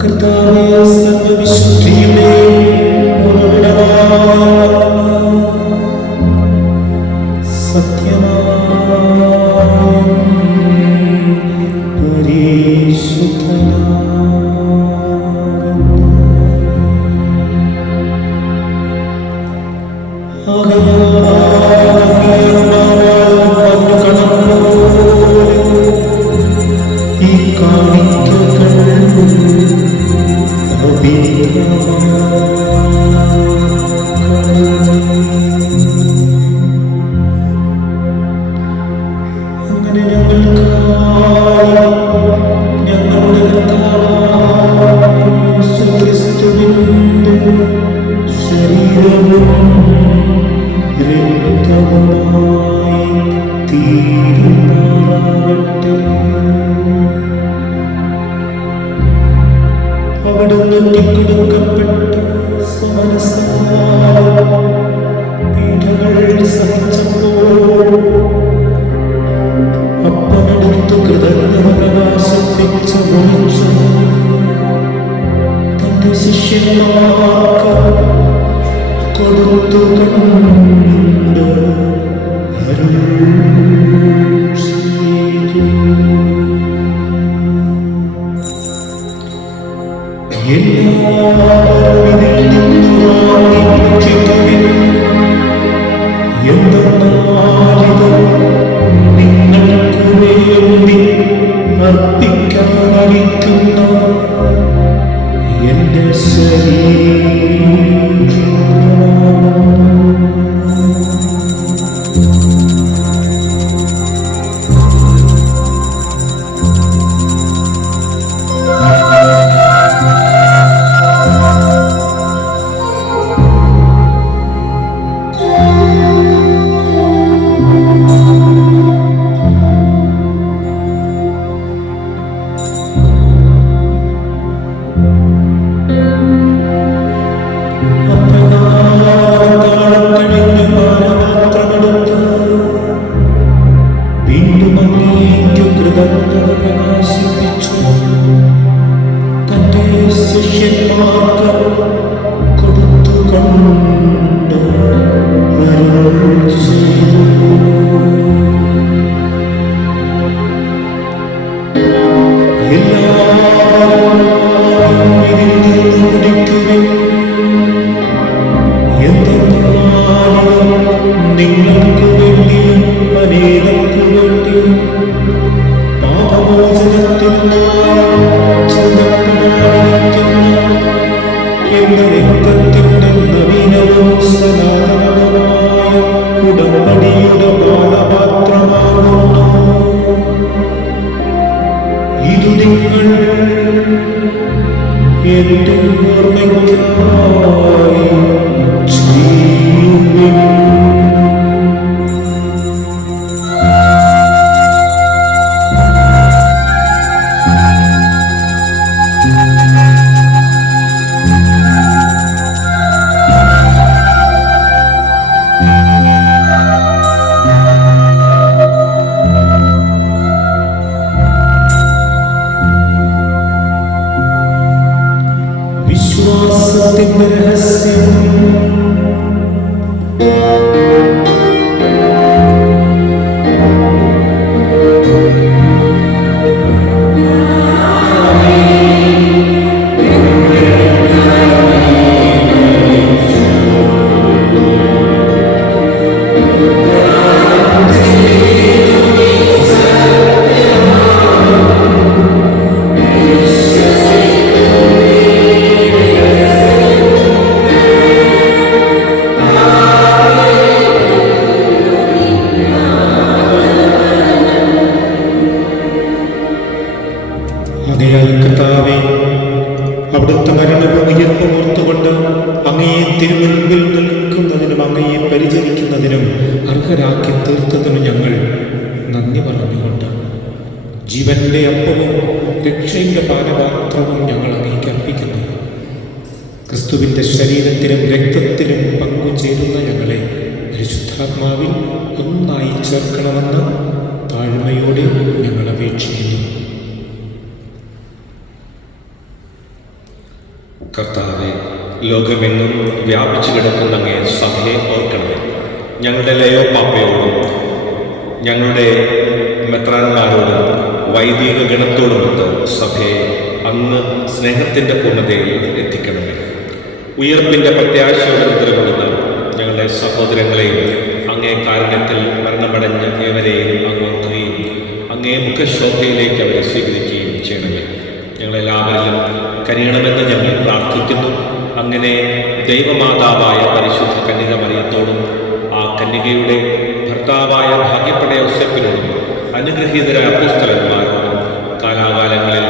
കർത്താവേ, സർവ്വവിശുദ്ധിയുടെ ഉറവിടമായ സത്യമായ ഈ കാണിക്കകൾ അങ്ങനെ ഞങ്ങളുടെ ക്രിസ്തുവിന്റെ ശരീരവും രക്തവുമായി തീരുമാറാകട്ടെ. അവിടുന്ന് ഒറ്റിക്കൊടുക്കപ്പെട്ട സമരസമായ പീഡകൾ സഹിച്ചപ്പോൾ അപ്പനെടുത്തു കൃതജ്ഞത പ്രകാശിപ്പിച്ച് വിളിച്ചു തന്റെ ശിഷ്യന്മാർക്ക് കൊടുത്തു കണ്ട് അരുൾ ചെയ്തു. ജീവന്റെ അപ്പവും രക്ഷയുടെ പാനപാത്രവും ഞങ്ങൾ അങ്ങേക്ക് അർപ്പിക്കുന്നു. ക്രിസ്തുവിൻ്റെ ശരീരത്തിലും രക്തത്തിലും പങ്കുചേരുന്ന ഞങ്ങളെ പരിശുദ്ധാത്മാവിൽ ഒന്നായി ചേർക്കണമെന്ന് താഴ്മയോടെ ഞങ്ങൾ അപേക്ഷിക്കുന്നു. കർത്താവെ, ലോകമെങ്ങും വ്യാപിച്ചു കിടക്കുന്ന അങ്ങേ സഭയെ ഓർക്കണമേ. ഞങ്ങളുടെ ലയോ പാപ്പയോടും ഞങ്ങളുടെ മെത്രാന്മാരോടും വൈദിക ഗണത്തോടുമൊത്ത് സഭയെ അങ്ങ് സ്നേഹത്തിൻ്റെ പൂർണ്ണതയിൽ എത്തിക്കണമേ. ഉയർപ്പിൻ്റെ പ്രത്യാശയോടെ നിലകൊള്ളുന്ന ഞങ്ങളുടെ സഹോദരങ്ങളെയും അങ്ങേ കാരുണ്യത്തിൽ മരണമടഞ്ഞ ഏവരെയും അങ്ങ് ഓർക്കുകയും അങ്ങേ മുഖശോഭയിലേക്ക് അവരെ സ്വീകരിക്കുകയും ചെയ്യണമേ. ഞങ്ങളെല്ലാവരിലും കനിയണമെന്ന് ഞങ്ങൾ പ്രാർത്ഥിക്കുന്നു. അങ്ങനെ ദൈവമാതാവായ പരിശുദ്ധ കന്യക മറിയത്തോടും ആ കന്യകയുടെ ഭർത്താവായ ഭാഗ്യപ്പെട്ട യോസേപ്പിനോടും അനുഗ്രഹീതരായ അപ്പോസ്തലന്മാരോടും കാലാകാലങ്ങളിൽ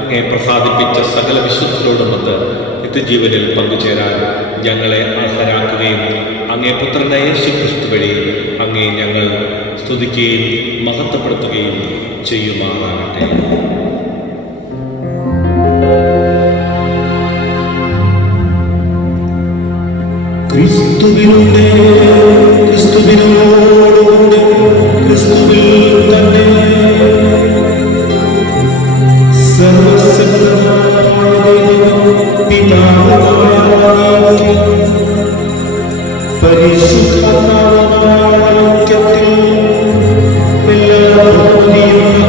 അങ്ങേ പ്രസാദിപ്പിച്ച സകല വിശുദ്ധരോടുമൊത്ത് നിത്യജീവനിൽ പങ്കുചേരാൻ ഞങ്ങളെ അർഹരാക്കുകയും അങ്ങേ പുത്രനായ യേശുക്രിസ്തു വഴി അങ്ങേ ഞങ്ങൾ സ്തുതിക്കുകയും മഹത്വപ്പെടുത്തുകയും ചെയ്യുമാറാകട്ടെ. ക്രിസ്തുവിലൂടെ, ക്രിസ്തുവിനോടുകൂടെ, ക്രിസ്തുവിൽ തന്നെ സർവ്വശക്തനായ ദൈവം പിതാവായ പരിശുദ്ധാത്മാവായ ഐക്യത്തിൽ എല്ലാ ബഹുമതിയും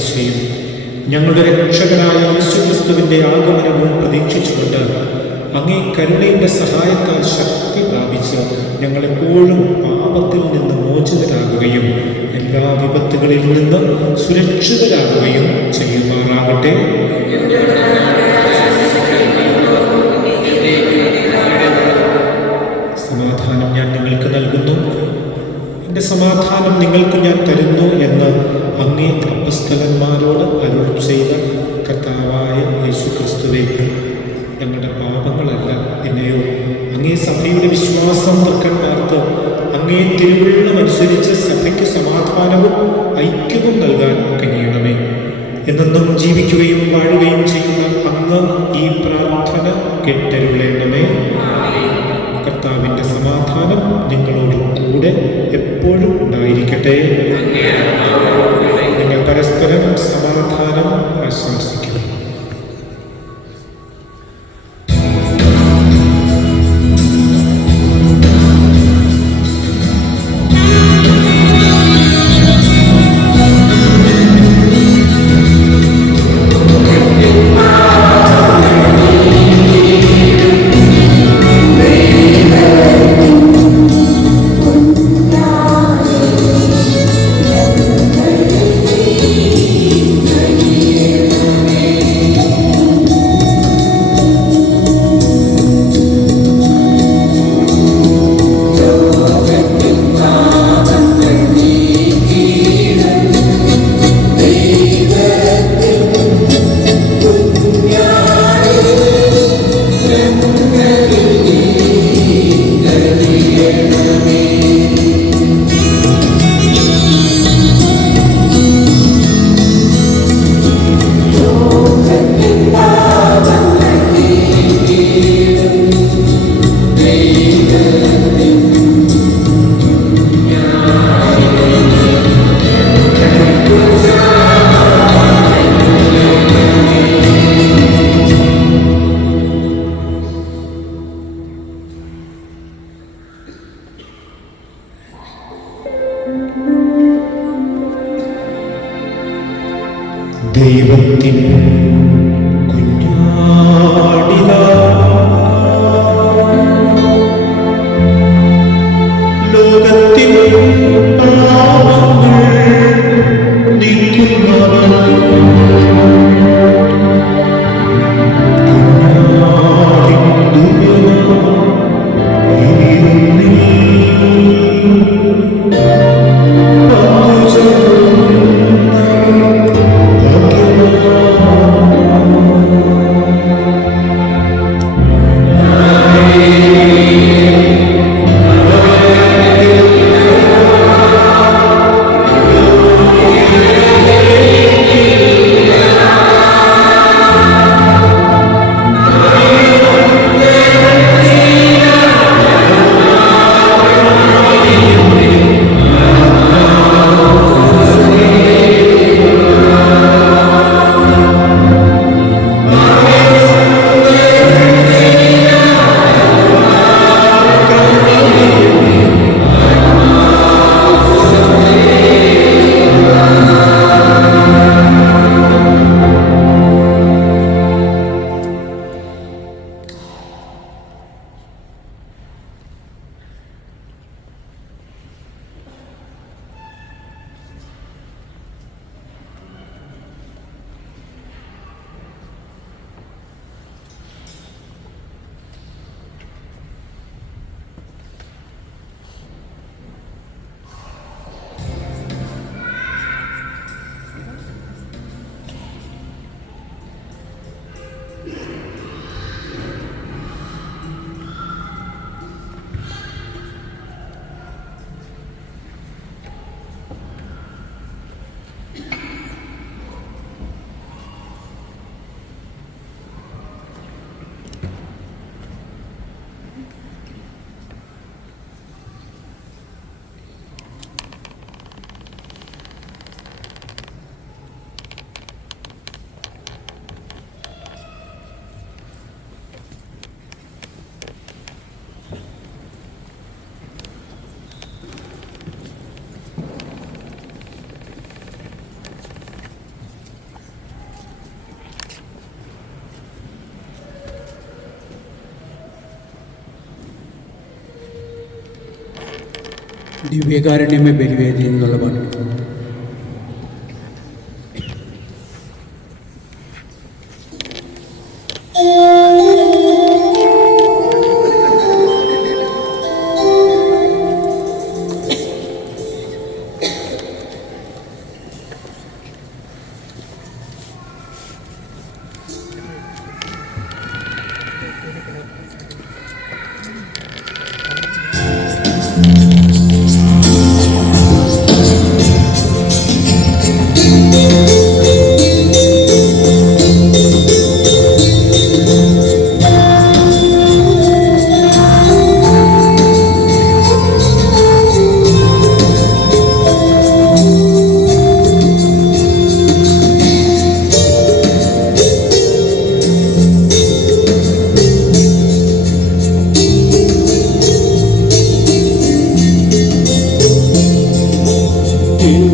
പ്രത്യാശയും ഞങ്ങളുടെ രക്ഷകനായ യേശുക്രിസ്തുവിൻ്റെ ആഗമനവും പ്രതീക്ഷിച്ചുകൊണ്ട് അങ്ങേ കരുണയുടെ സഹായത്താൽ ശക്തി പ്രാപിച്ച് ഞങ്ങളെപ്പോഴും പാപത്തിൽ നിന്ന് മോചിതരാകുകയും എല്ലാ വിപത്തുകളിൽ നിന്ന് സുരക്ഷിതരാകുകയും ചെയ്യുമാറാകട്ടെ. സമാധാനം ഞാൻ നിങ്ങൾക്ക് നൽകുന്നു, എൻ്റെ സമാധാനം നിങ്ങൾക്ക് ഞാൻ തരുന്നു എന്ന് അങ്ങേ അപ്പസ്തലന്മാരോട് അരുൾ ചെയ്ത കർത്താവായ യേശുക്രിസ്തുവേ, ഞങ്ങളുടെ പാപങ്ങളല്ല പിന്നെയോ അങ്ങേ സഭയുടെ വിശ്വാസം തൃക്കന്മാർക്ക് അങ്ങേ തിരുവുള്ളമനുസരിച്ച് സഭയ്ക്ക് സമാധാനവും ഐക്യവും നൽകാൻ കഴിയണമേ. എന്നെന്നും ജീവിക്കുകയും വാഴുകയും ചെയ്യുന്ന അങ്ങ് ഈ പ്രാർത്ഥന കേട്ടരുളേണമേ. കർത്താവിൻ്റെ സമാധാനം നിങ്ങളോട് കൂടെ എപ്പോഴും ഉണ്ടായിരിക്കട്ടെ. നിങ്ങൾ പരസ്പരം സമാധാനം ആശംസിക്കുന്നു. ദൈവത്തിൻ കുഞ്ഞാടിതാ, ലോകത്തിൻ പാപങ്ങൾ നീക്കുന്നവൻ, കുഞ്ഞാടിൻ ദുരിതം ഇരുന്നിൽ Amen. ദിവ്യകാരുണ്യമേ ബലിവേദി എന്നുള്ള പാട്ട്. ും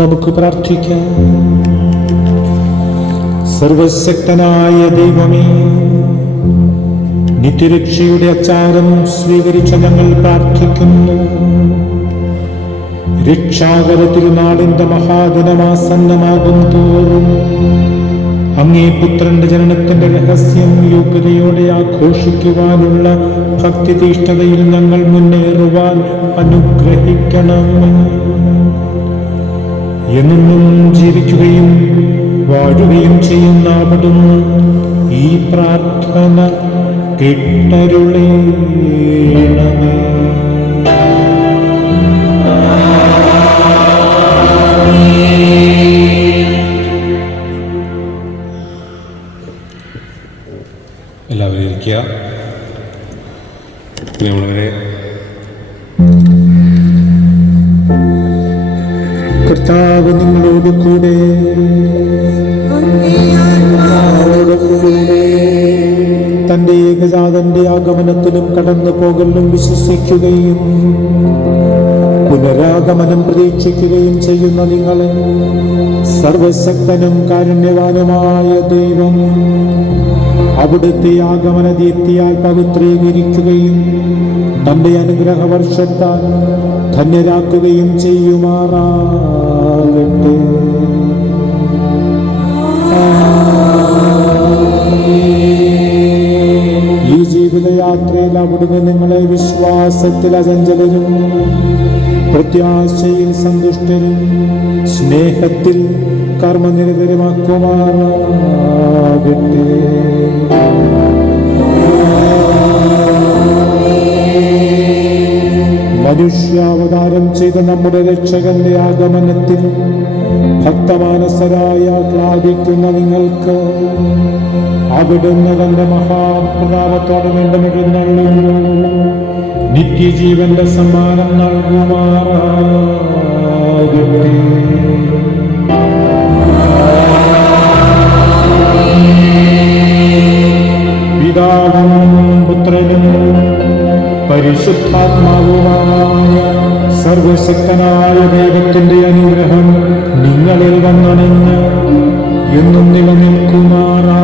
നമുക്ക് പ്രാർത്ഥിക്കാം. സർവശക്തനായ ദൈവമേ, നിത്യരക്ഷയുടെ അച്ചാരം സ്വീകരിച്ച ഞങ്ങൾ പ്രാർത്ഥിക്കുന്നു. രക്ഷാകര തിരുനാളിന്റെ മഹാദിനമാസന്നമാകും തോറും അങ്ങേ പുത്രന്റെ ജനനത്തിന്റെ രഹസ്യം യോഗ്യതയോടെ ആഘോഷിക്കുവാനുള്ള ഭക്തിതീഷ്ണതയിൽ ഞങ്ങൾ മുന്നേറുവാൻ അനുഗ്രഹിക്കണം. എന്നും ജീവിക്കുകയും വാഴുകയും ചെയ്യുന്ന അവിടുന്ന് ഈ പ്രാർത്ഥന കേട്ടരുളേണമേ. എല്ലാവരും ഇരിക്കുക. പ്രിയമുള്ളവരെ, കർത്താവ് നിങ്ങളോട് കൂടെ. തന്റെ ഏകജാതന്റെ ആഗമനത്തിലും കടന്നു പോകലും വിശ്വസിക്കുകയും പുനരാഗമനം പ്രതീക്ഷിക്കുകയും ചെയ്യുന്ന നിങ്ങളെ സർവശക്തനും കാരുണ്യവാനുമായ ദൈവം അവിടുത്തെ ആഗമന ദീപ്തിയാൽ പവിത്രീകരിക്കുകയും തന്റെ അനുഗ്രഹ വർഷത്താൽ ധന്യരാക്കുകയും ചെയ്യുമാറാകട്ടെ. ഈ ജീവിതയാത്രയിൽ അവിടുന്ന് നിങ്ങളെ വിശ്വാസത്തിൽ അചഞ്ചലരും പ്രത്യാശയിൽ സന്തുഷ്ടരും സ്നേഹത്തിൽ കർമ്മനിരതരുമാക്കുമാറാകട്ടെ. മനുഷ്യാവതാരം ചെയ്ത നമ്മുടെ രക്ഷകന്റെ ആഗമനത്തിൽ ഭക്തമാനസരായ ആഹ്ലാദിക്കുന്ന നിങ്ങൾക്ക് അവിടുന്ന് തന്റെ മഹാപ്രതാപത്തോടെ വീണ്ടും എഴുന്നള്ളുന്നു നിത്യജീവന്റെ സമ്മാനം നൽകുമാറാകട്ടെ. പിതാവും പുത്രനും പരിശുദ്ധാത്മാവുമായ സർവശക്തനായ ദൈവത്തിന്റെ അനുഗ്രഹം നിങ്ങളിൽ വന്നണിഞ്ഞ് എന്നും നിലനിൽക്കുമാറാ